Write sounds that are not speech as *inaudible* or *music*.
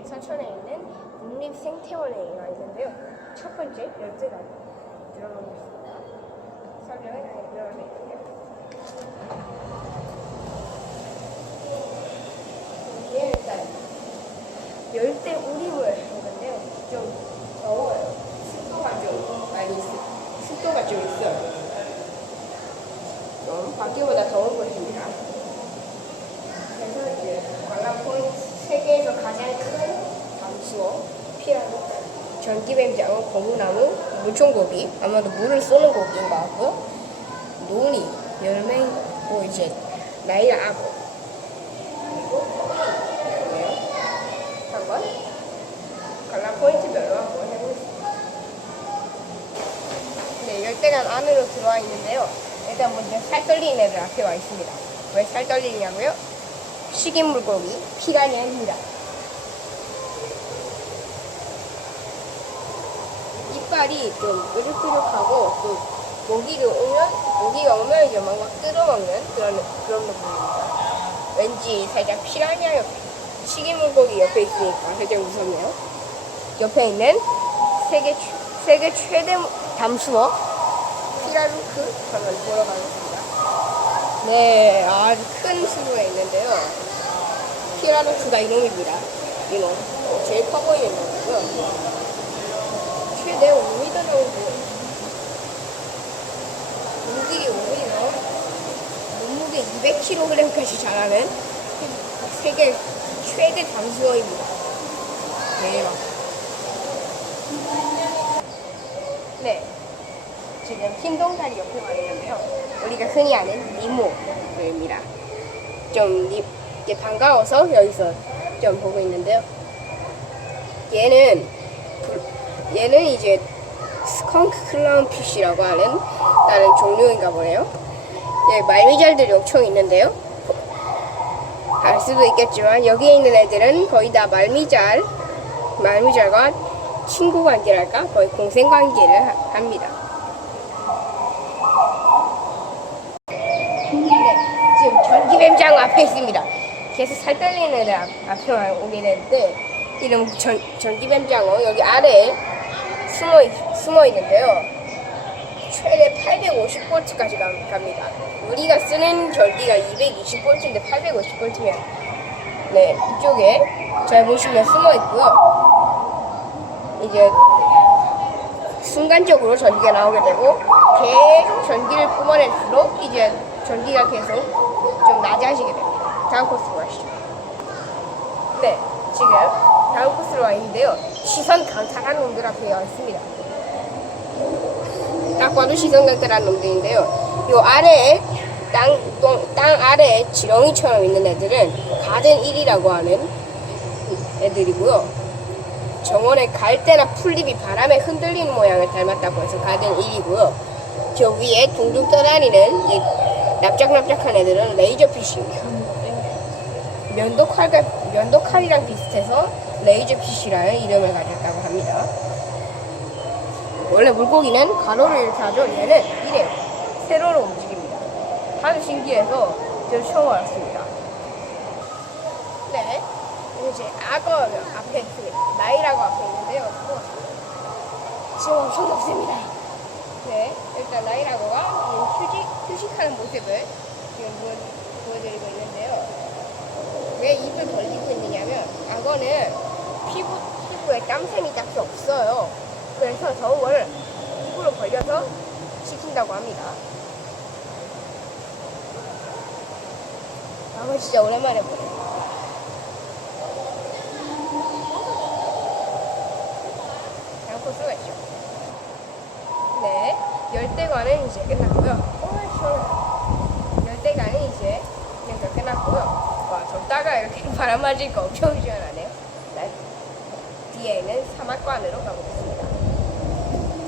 저희 서천에 있는 국립생태원에가 있는데요. 첫 번째 열쇠가 들어가겠습니다. 설명을 아예 들어가겠습니다. 이게 일단 열대 우림을 한 건데요. 좀 더워요. 습도가 좀 많이 있어. 습도가 좀 있어요. 좀 밖에보다 더운 곳입니다. 그래서 이제 관람 포인트 세계에서 가장 큰 담수어 피라노 전기뱀장어 거무나무 물총고기 아마도 물을 쏘는 고기인 것 같고요 논이 열맹고 이제 나일 아고 그리고 거기예요? 한번 관람 포인트별로 한번 해보겠습니다. 네 열대간 안으로 들어와 있는데요. 일단 먼저 살 떨리는 애들 앞에 와 있습니다. 왜 살 떨리냐고요? 식인 물고기 피라냐입니다. 이빨이 좀 뾰족뾰족하고 또 모기를 오면 모기가 오면 이제 막, 막 뜯어먹는 그런 그런 물고기입니다. 왠지 살짝 피라냐 옆에 식인 물고기 옆에 있으니까 살짝 무섭네요. 옆에 있는 세계 최- 세계 최대 담수어 피라루크 한번 보러 가겠습니다. 네, 아주 큰 수로에 있는데요. 피라노스가 이놈입니다. 이놈. 제일 커 보이는 놈이고요. 최대 5m 정도. 몸길이 5m. 몸무게 200kg까지 자라는 세계 최대 담수어입니다. 대박. 네. 지금 흰동산이 옆에 와 있는데요. 우리가 흔히 아는 니모입니다. 좀 니, 이게 반가워서 여기서 좀 보고 있는데요. 얘는 불- 얘는 이제 스컹크 클라운 피쉬라고 하는 다른 종류인가 보네요. 예, 말미잘들이 엄청 있는데요. 알 수도 있겠지만 여기에 있는 애들은 거의 다 말미잘, 말미잘과 친구 관계랄까 거의 공생 관계를 하- 합니다. 네, 지금 전기뱀장 앞에 있습니다. 계속 살 떨리는 앞에 오게 되는데 이름 전, 전기뱀장어 여기 아래에 숨어, 있, 숨어 있는데요. 최대 850볼트까지 갑니다. 우리가 쓰는 전기가 220볼트인데 850볼트면 네 이쪽에 잘 보시면 숨어 있고요. 이제 순간적으로 전기가 나오게 되고 계속 전기를 뿜어낼수록 이제 전기가 계속 좀 낮아지게 됩니다. 다음 코스로 가시죠. 네, 지금 다음 코스로 와 있는데요. 시선 강탈한 놈들 앞에 와 있습니다. 딱 봐도 시선 강탈한 놈들인데요. 요 아래에 땅, 땅, 땅 아래에 지렁이처럼 있는 애들은 가든 1이라고 하는 애들이고요. 정원에 갈대나 풀잎이 바람에 흔들리는 모양을 닮았다고 해서 가든 1이고요. 저 위에 둥둥 떠다니는 이 납작납작한 애들은 레이저 피쉬입니다. 면도 칼과 면도 칼이랑 비슷해서 레이저 피쉬라는 이름을 가졌다고 합니다. 원래 물고기는 가로를 이렇게 하죠. 얘는 이래요. 세로로 움직입니다. 아주 신기해서 저 처음 알았습니다. 네. 이제 악어 앞에. 나이라고 앞에 있는데요. 지금 엄청 높습니다. 네, 일단 나이라고가 휴식, 휴식하는 모습을 지금 보여, 보여드리고 있는데요. 왜 입을 벌리고 있느냐면 악어는 피부, 피부에 땀샘이 딱히 없어요. 그래서 저걸 입으로 벌려서 시킨다고 합니다. 악어 진짜 오랜만에 보네요. 코스가 있죠. 네, 열대과는 이제 끝났고요. 열대과는 이제 여기서 끝났고요. 와, 덥다가 이렇게 *laughs* 바람 맞으니까 엄청 시원하네요. 네. 뒤에 있는 사막관으로 가보겠습니다.